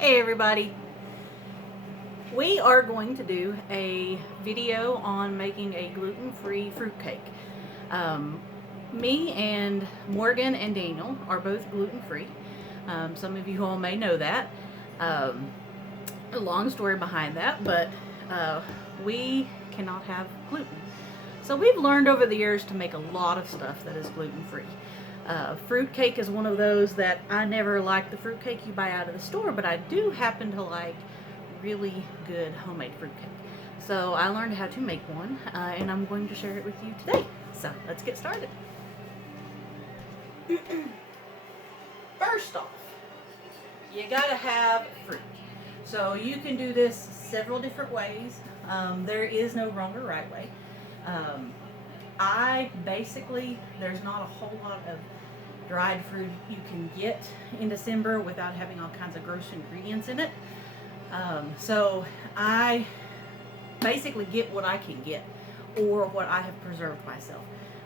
Hey everybody, we are going to do a video on making a gluten-free fruitcake. Um, Me and Morgan and Daniel are both gluten-free. Some of you all may know that. Um, a long story behind that, but we cannot have gluten. So we've learned over the years to make a lot of stuff that is gluten-free. Fruitcake is one of those that I never liked the fruitcake you buy out of the store, but I do happen to like really good homemade fruitcake. So I learned how to make one, and I'm going to share it with you today. So let's get started. First off, you gotta have fruit. So you can do this several different ways. There is no wrong or right way. There's not a whole lot of dried fruit you can get in December without having all kinds of gross ingredients in it. So I basically get what I can get or what I have preserved myself.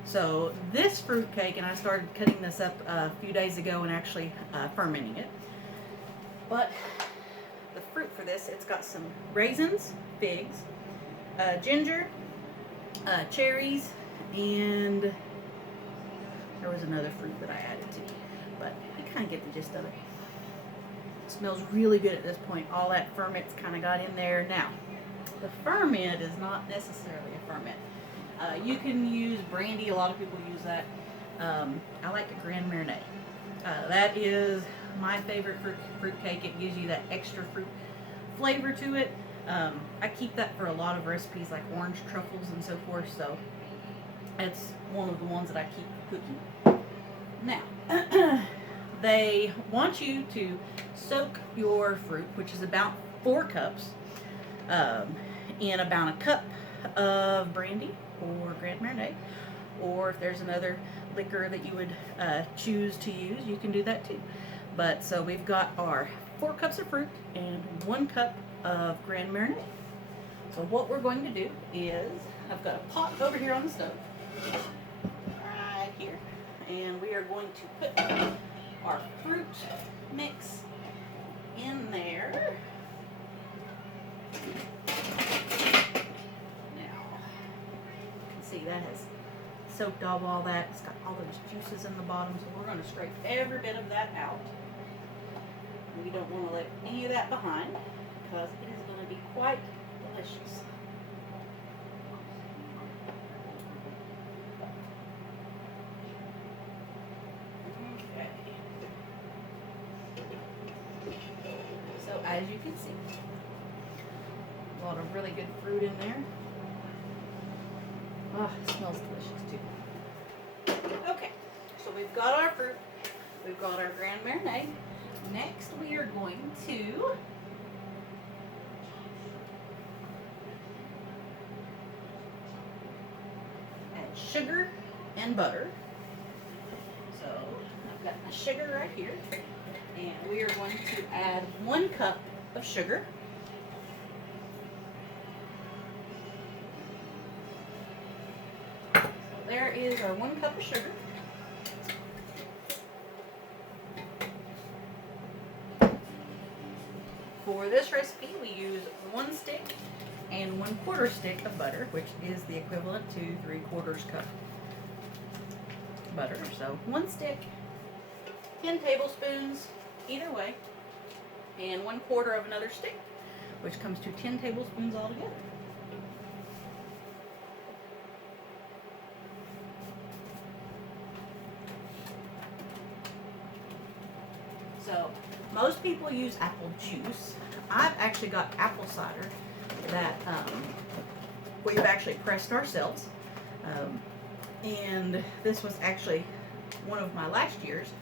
So this fruit cake, and I started cutting this up a few days ago and actually fermenting it. But the fruit for this, it's got some raisins, figs, ginger, cherries, and there was another fruit that I added to, but you kind of get the gist of it. It smells really good at this point. All that ferment's kind of got in there. Now, the ferment is not necessarily a ferment. You can use brandy. A lot of people use that. I like a Grand Marnier. That is my favorite fruit cake. It gives you that extra fruit flavor to it. I keep that for a lot of recipes like orange truffles and so forth, so it's one of the ones that I keep cooking. Now, they want you to soak your fruit, which is about 4 cups, in about a cup of brandy or Grand Marnier, or if there's another liquor that you would choose to use, you can do that too. But so we've got our 4 cups of fruit and 1 cup of Grand Marnier. So what we're going to do is, I've got a pot over here on the stove, right here, and we are going to put our fruit mix in there. Now, you can see that has soaked up all that. It's got all those juices in the bottom, so we're going to scrape every bit of that out. We don't want to let any of that behind because it is going to be quite delicious. Okay. So as you can see, a lot of really good fruit in there. Oh, it smells delicious too. Okay, so we've got our fruit, we've got our Grand Marnier. Next, we are going to add sugar and butter. So I've got my sugar right here, and we are going to add 1 cup of sugar. So there is our 1 cup of sugar. For this recipe, we use 1 stick and 1/4 stick of butter, which is the equivalent to 3/4 cup butter. So 1 stick, 10 tablespoons, either way, and 1/4 of another stick, which comes to 10 tablespoons altogether. So most people use apple juice. I've actually got apple cider that we've actually pressed ourselves. And this was actually one of my last year's.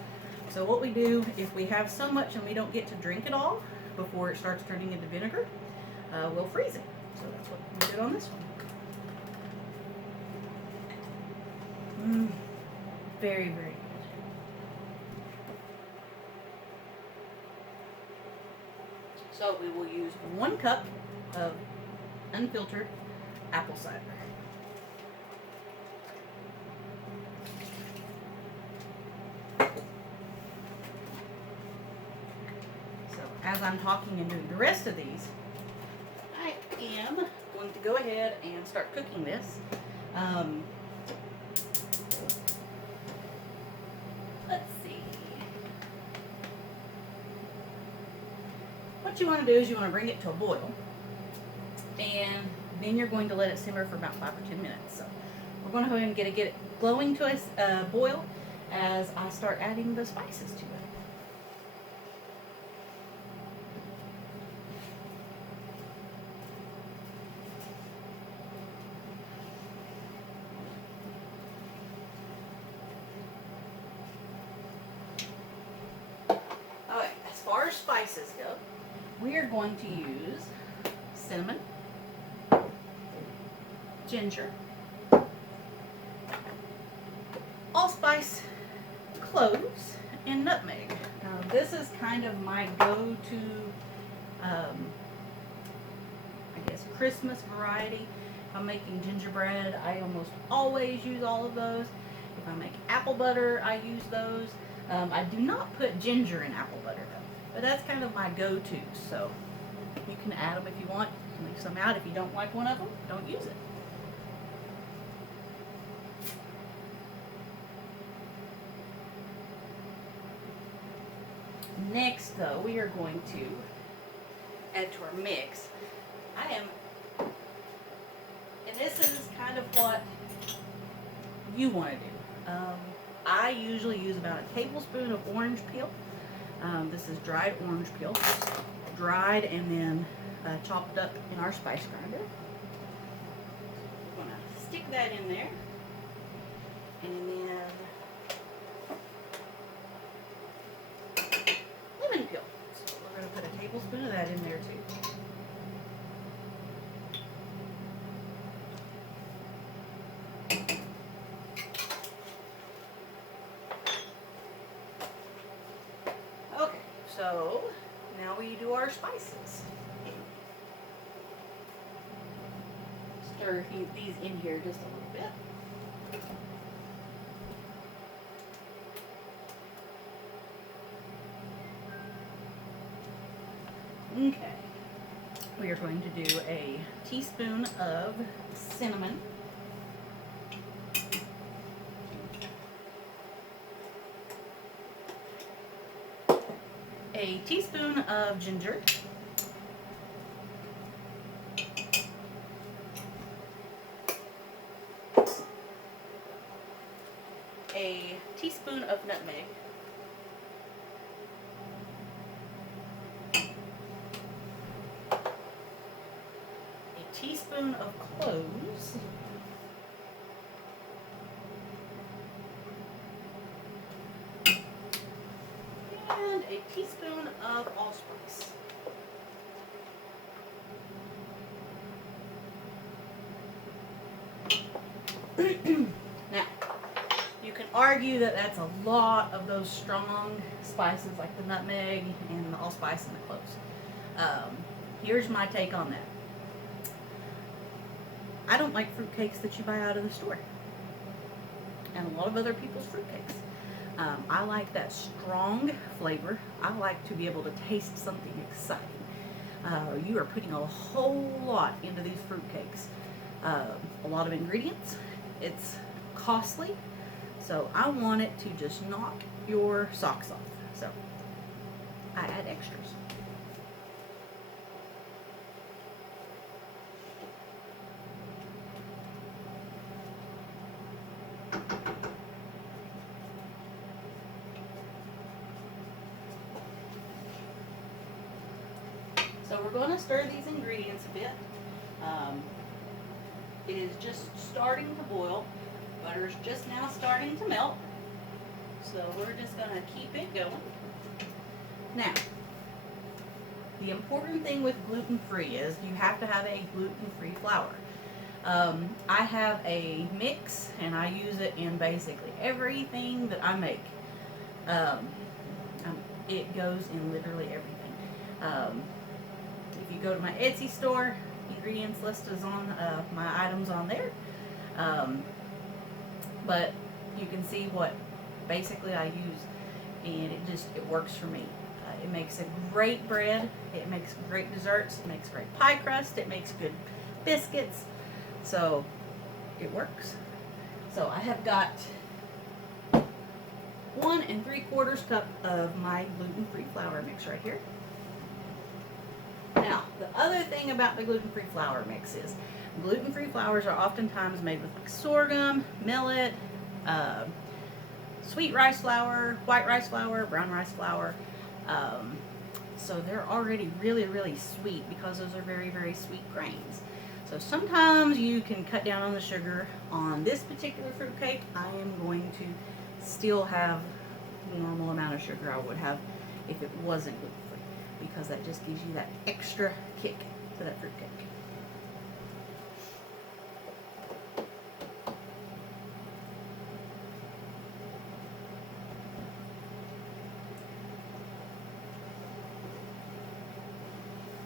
So what we do, if we have so much and we don't get to drink it all before it starts turning into vinegar, we'll freeze it. So that's what we did on this one. Very, very good. So we will use 1 cup of unfiltered apple cider. So as as I'm talking and doing the rest of these, I am going to go ahead and start cooking this. Let's see. What you want to do is you want to bring it to a boil, and then you're going to let it simmer for about 5 or 10 minutes. So we're going to go ahead and get it glowing to a boil as I start adding the spices to it. Alright, as far as spices go, we are going to use cinnamon, ginger, allspice, cloves, and nutmeg. This is kind of my go-to, I guess, Christmas variety. If I'm making gingerbread, I almost always use all of those. If I make apple butter, I use those. I do not put ginger in apple butter though, but that's kind of my go-to. So you can add them if you want. You can leave some out. If you don't like one of them, don't use it. Next, though, we are going to add to our mix. And this is kind of what you want to do. I usually use about a tablespoon of orange peel. This is dried orange peel, dried and then chopped up in our spice grinder. We're going to stick that in there, and then lemon peel. So we're going to put a tablespoon of that in there too. Okay, so now we do our spices. Stir these in here just a little bit. Okay, we are going to do a teaspoon of cinnamon, a teaspoon of ginger, a teaspoon of nutmeg, teaspoon of cloves, and a teaspoon of allspice. Now, you can argue that that's a lot of those strong spices like the nutmeg and the allspice and the cloves. Here's my take on that. I don't like fruitcakes that you buy out of the store, and a lot of other people's fruitcakes. I like that strong flavor. I like to be able to taste something exciting. You are putting a whole lot into these fruitcakes. A lot of ingredients. It's costly, so I want it to just knock your socks off. So I add extras. So we're going to stir these ingredients a bit. It is just starting to boil. Butter's just now starting to melt. So we're just going to keep it going. Now, the important thing with gluten-free is you have to have a gluten-free flour. I have a mix, and I use it in basically everything that I make. It goes in literally everything. If you go to my Etsy store, ingredients list is on my items on there. But you can see what basically I use, and it works for me. It makes a great bread. It makes great desserts. It makes great pie crust. It makes good biscuits. So it works. So I have got 1 3/4 cup of my gluten-free flour mix right here. Now, the other thing about the gluten-free flour mix is gluten-free flours are oftentimes made with like sorghum, millet, sweet rice flour, white rice flour, brown rice flour. So they're already really, really sweet because those are very, very sweet grains. So sometimes you can cut down on the sugar. On this particular fruitcake, I am going to still have the normal amount of sugar I would have if it wasn't gluten-free, because that just gives you that extra kick to that fruitcake.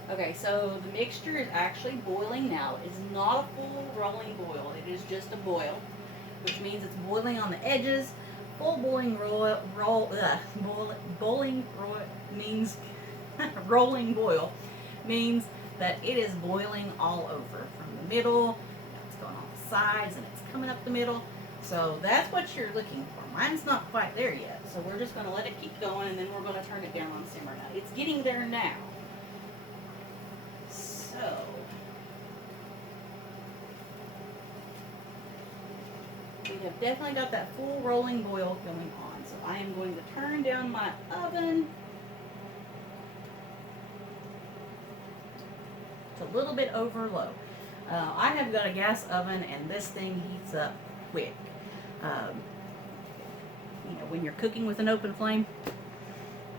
Okay, so the mixture is actually boiling now. It's not a full rolling boil. It is just a boil, which means it's boiling on the edges. Full boiling means rolling boil means that it is boiling all over from the middle. It's going on the sides and it's coming up the middle. So that's what you're looking for. Mine's not quite there yet, so we're just going to let it keep going, and then we're going to turn it down on simmer now. It's getting there now. So we have definitely got that full rolling boil going on. So I am going to turn down my oven to a little bit over low. I have got a gas oven, and this thing heats up quick. You know, when you're cooking with an open flame,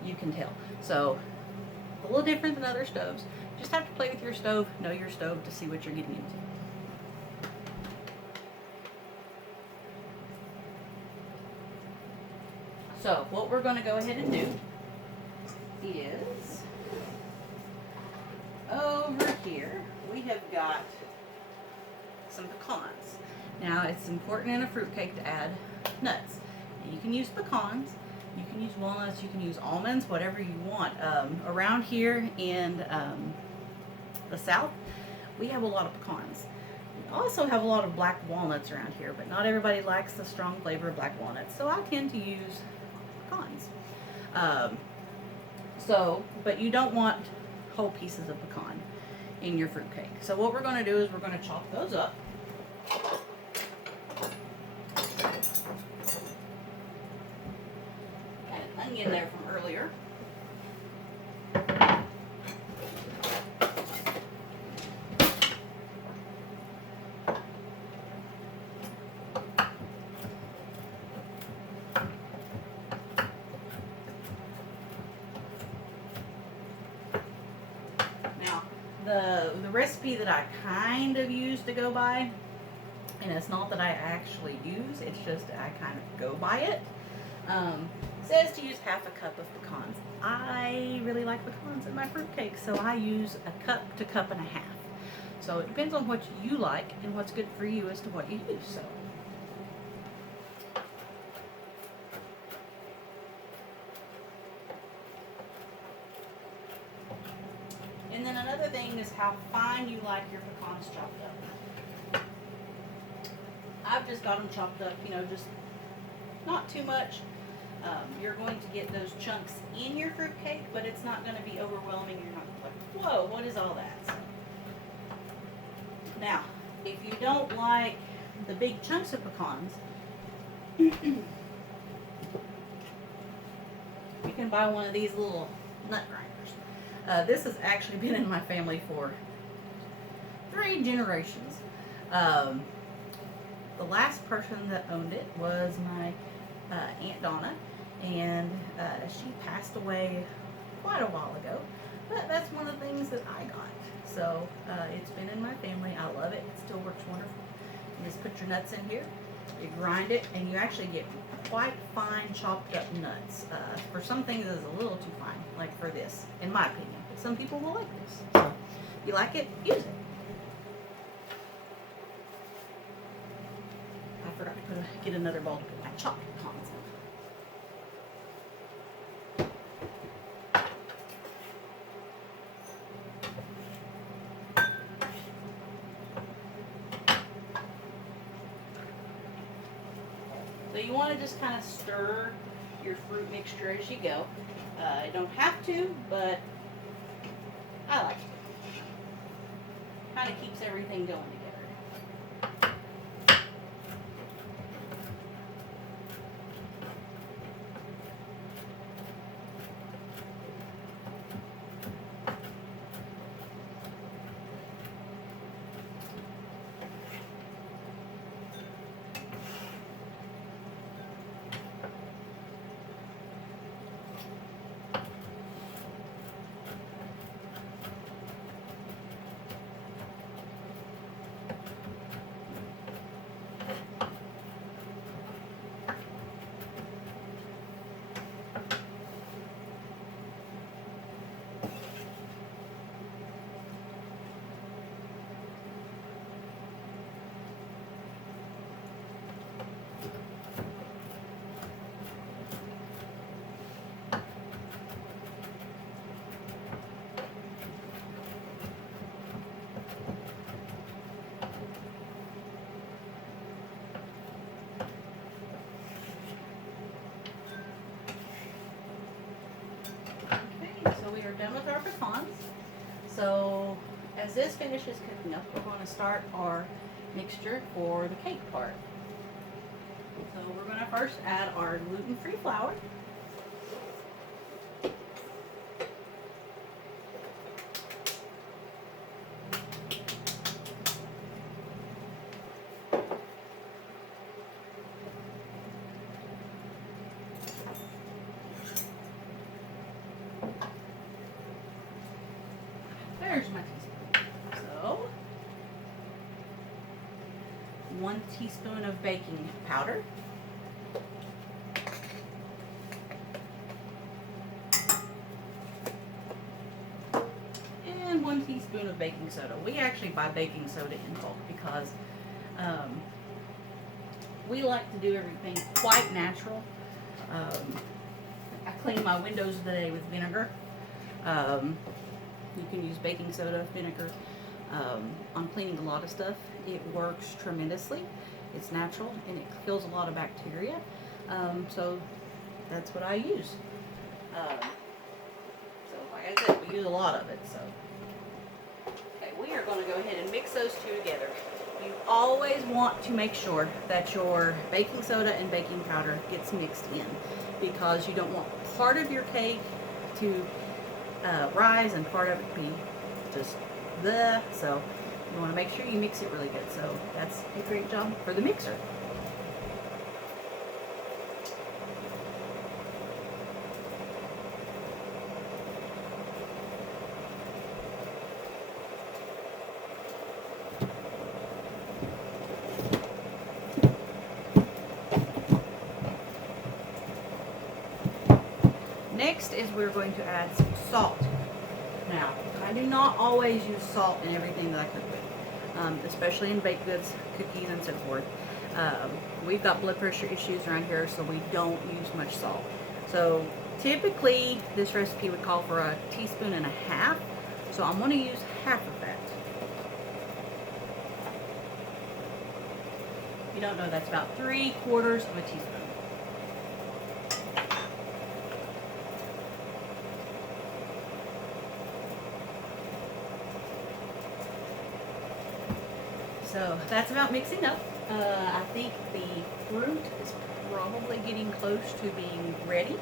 you can tell. So a little different than other stoves. Just have to play with your stove, know your stove to see what you're getting into. So what we're going to go ahead and do is, over here we have got some pecans. Now it's important in a fruitcake to add nuts. And you can use pecans, you can use walnuts, you can use almonds, whatever you want. Around here in the South, we have a lot of pecans. We also have a lot of black walnuts around here, but not everybody likes the strong flavor of black walnuts, so I tend to use pecans. But you don't want whole pieces of pecan in your fruitcake. So what we're going to do is we're going to chop those up. Got an onion there from earlier. The recipe that I kind of use to go by, and it's not that I actually use, it's just I kind of go by it, says to use half a cup of pecans. I really like pecans in my fruitcake, so I use a cup to cup and a half. So it depends on what you like and what's good for you as to what you use. So and then another thing is how fine you like your pecans chopped up. I've just got them chopped up, you know, just not too much. You're going to get those chunks in your fruitcake, but it's not going to be overwhelming. You're not like, whoa, what is all that? So, now, if you don't like the big chunks of pecans, you can buy one of these little nut grinders. This has actually been in my family for 3 generations. The last person that owned it was my Aunt Donna, and she passed away quite a while ago, but that's one of the things that I got. So it's been in my family. I love it. It still works wonderful. You just put your nuts in here, you grind it, and you actually get quite fine chopped up nuts. For some things it's a little too fine, like for this, in my opinion. But some people will like this. So if you like it, use it. I forgot to get another bowl to put my chopped pecans in. So you want to just kind of stir your fruit mixture as you go. You don't have to, but I like it. Kind of keeps everything going together. So we are done with our pecans. So as this finishes cooking up, we're going to start our mixture for the cake part. So we're going to first add our gluten-free flour. There's my teaspoon. So, 1 teaspoon of baking powder. And 1 teaspoon of baking soda. We actually buy baking soda in bulk because we like to do everything quite natural. I clean my windows today with vinegar. You can use baking soda, vinegar, on cleaning a lot of stuff. It works tremendously. It's natural and it kills a lot of bacteria. So that's what I use. So like I said, we use a lot of it. So okay, we are going to go ahead and mix those two together. You always want to make sure that your baking soda and baking powder gets mixed in, because you don't want part of your cake to rise and part of it be just the. So you want to make sure you mix it really good. So that's a great job for the mixer. Next is we're going to add some salt. Now, I do not always use salt in everything that I cook with, especially in baked goods, cookies, and so forth. We've got blood pressure issues around here, so we don't use much salt. So typically, this recipe would call for 1.5 teaspoons. So I'm going to use half of that. If you don't know, that's about 3/4 of a teaspoon. So that's about mixing up. I think the fruit is probably getting close to being ready.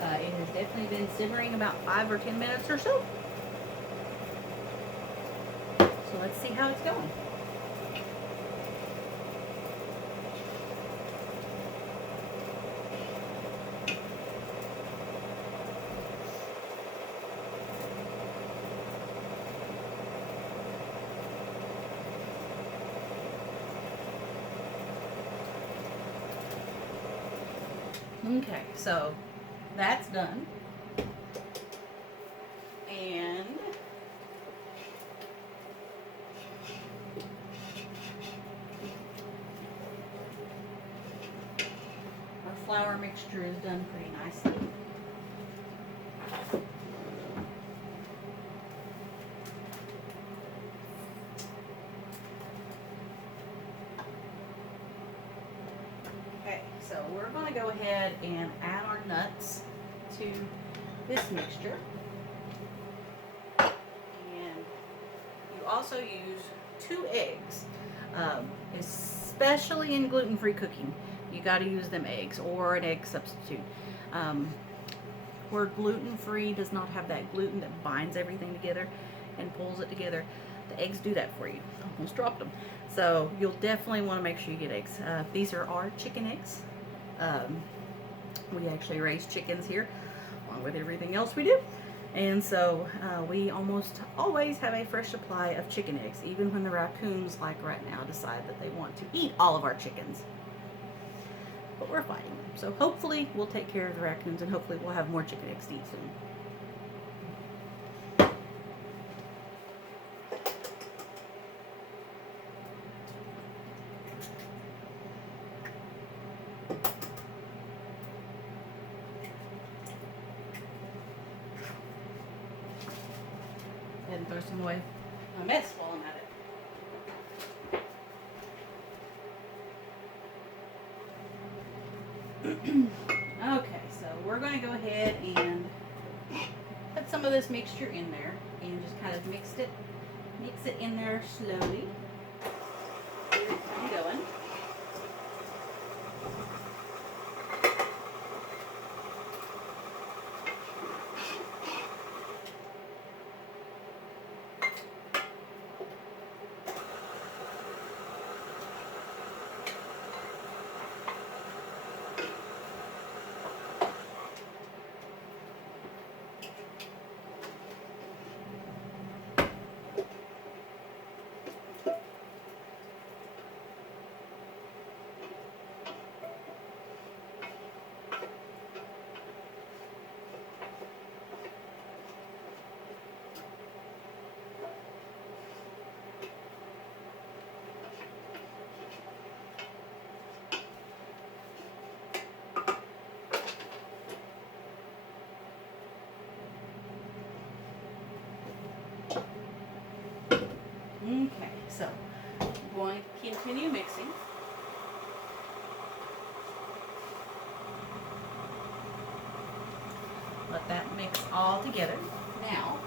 It has definitely been simmering about 5 or 10 minutes or so. So let's see how it's going. Okay, so that's done. And our flour mixture is done pretty nicely. Okay, so we're going to go ahead and add our nuts to this mixture. And you also use 2 eggs, especially in gluten-free cooking. You got to use them eggs or an egg substitute. Where gluten-free does not have that gluten that binds everything together and pulls it together, the eggs do that for you. Almost dropped them. So you'll definitely want to make sure you get eggs. These are our chicken eggs. We actually raise chickens here along with everything else we do. And so we almost always have a fresh supply of chicken eggs, even when the raccoons, like right now, decide that they want to eat all of our chickens. But we're fighting them. So hopefully we'll take care of the raccoons, and hopefully we'll have more chicken eggs to eat soon. And throw some away. A mess while I'm at it. Okay, so we're going to go ahead and put some of this mixture in there and just kind of mix it in there slowly. Get it going. Okay, so I'm going to continue mixing. Let that mix all together. Now,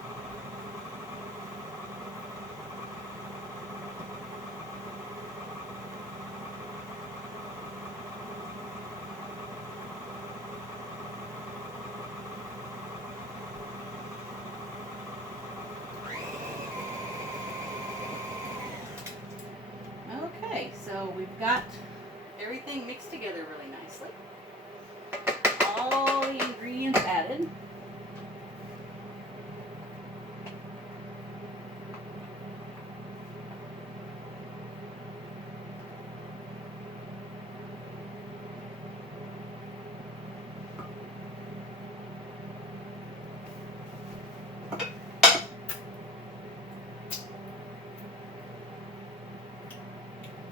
okay, so we've got everything mixed together really nicely. All the ingredients added.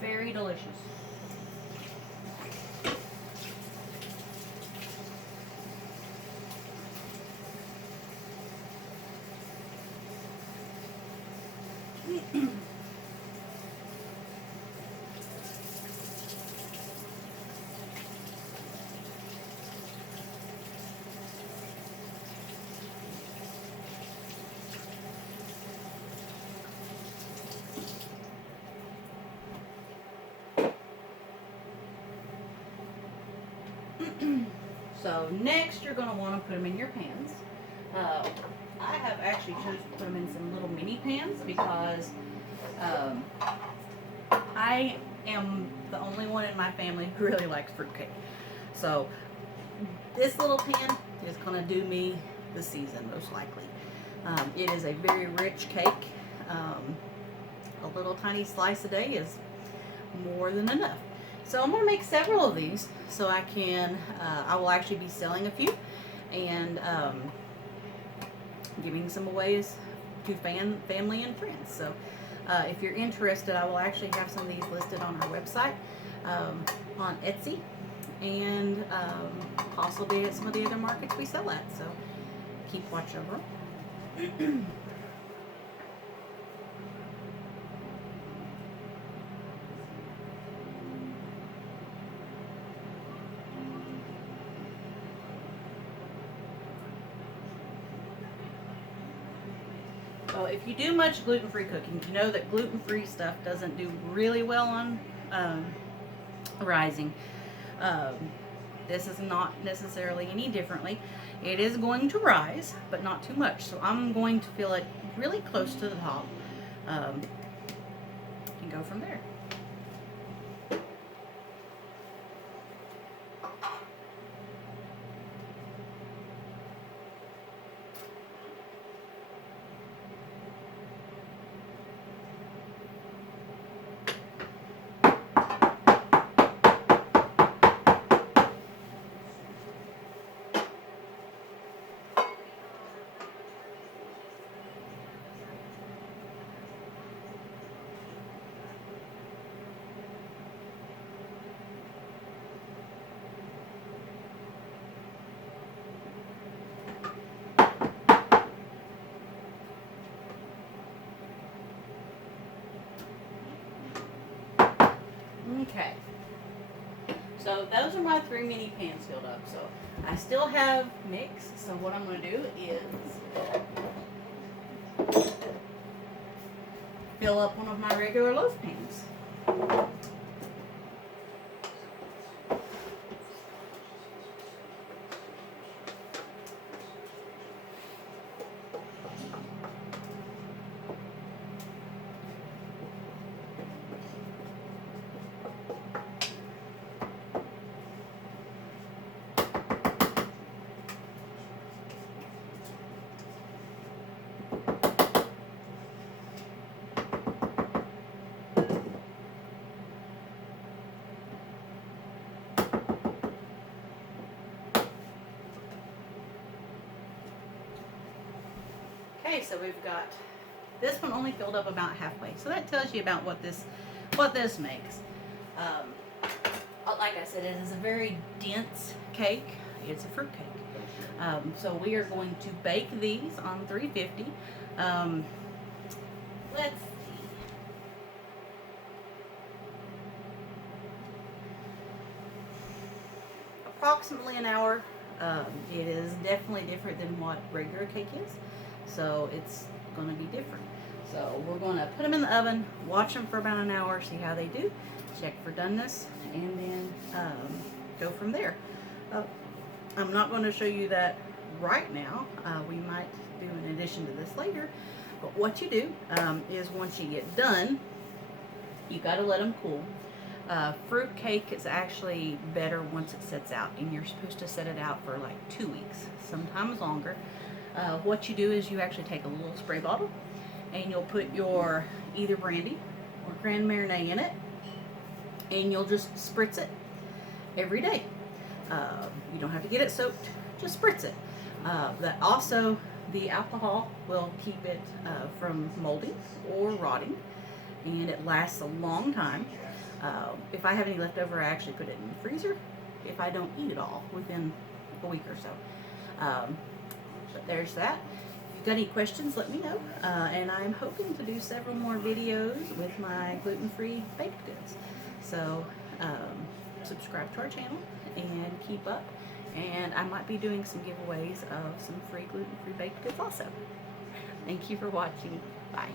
Very delicious. So next you're going to want to put them in your pans. I have actually chosen to put them in some little mini pans because I am the only one in my family who really likes fruitcake. So this little pan is going to do me the season most likely. It is a very rich cake. A little tiny slice a day is more than enough. So I'm going to make several of these so I can, I will actually be selling a few and giving some away to family and friends. So if you're interested, I will actually have some of these listed on our website, on Etsy, and possibly at some of the other markets we sell at. So keep watch over them. So if you do much gluten-free cooking, you know that gluten-free stuff doesn't do really well on rising. This is not necessarily any differently. It is going to rise, but not too much. So I'm going to fill it really close to the top and go from there. Okay, so those are my 3 mini pans filled up. So I still have mix. So what I'm going to do is fill up one of my regular loaf pans. Okay, so we've got this one only filled up about halfway. So that tells you about what this makes. Like I said, it is a very dense cake. It's a fruit cake. So we are going to bake these on 350. Let's see. Approximately an hour. It is definitely different than what regular cake is. So it's going to be different. So we're going to put them in the oven, watch them for about an hour, see how they do, check for doneness, and then go from there. I'm not going to show you that right now. We might do an addition to this later. But what you do is once you get done, you got to let them cool. Fruit cake is actually better once it sets out, and you're supposed to set it out for like 2 weeks, sometimes longer. What you do is you actually take a little spray bottle and you'll put your either brandy or Grand Marnier in it, and you'll just spritz it every day. You don't have to get it soaked, just spritz it. That also, the alcohol will keep it from molding or rotting, and it lasts a long time. If I have any left over, I actually put it in the freezer if I don't eat it all within a week or so. But there's that. If you've got any questions, let me know. And I'm hoping to do several more videos with my gluten-free baked goods. So subscribe to our channel and keep up. And I might be doing some giveaways of some free gluten-free baked goods also. Thank you for watching. Bye.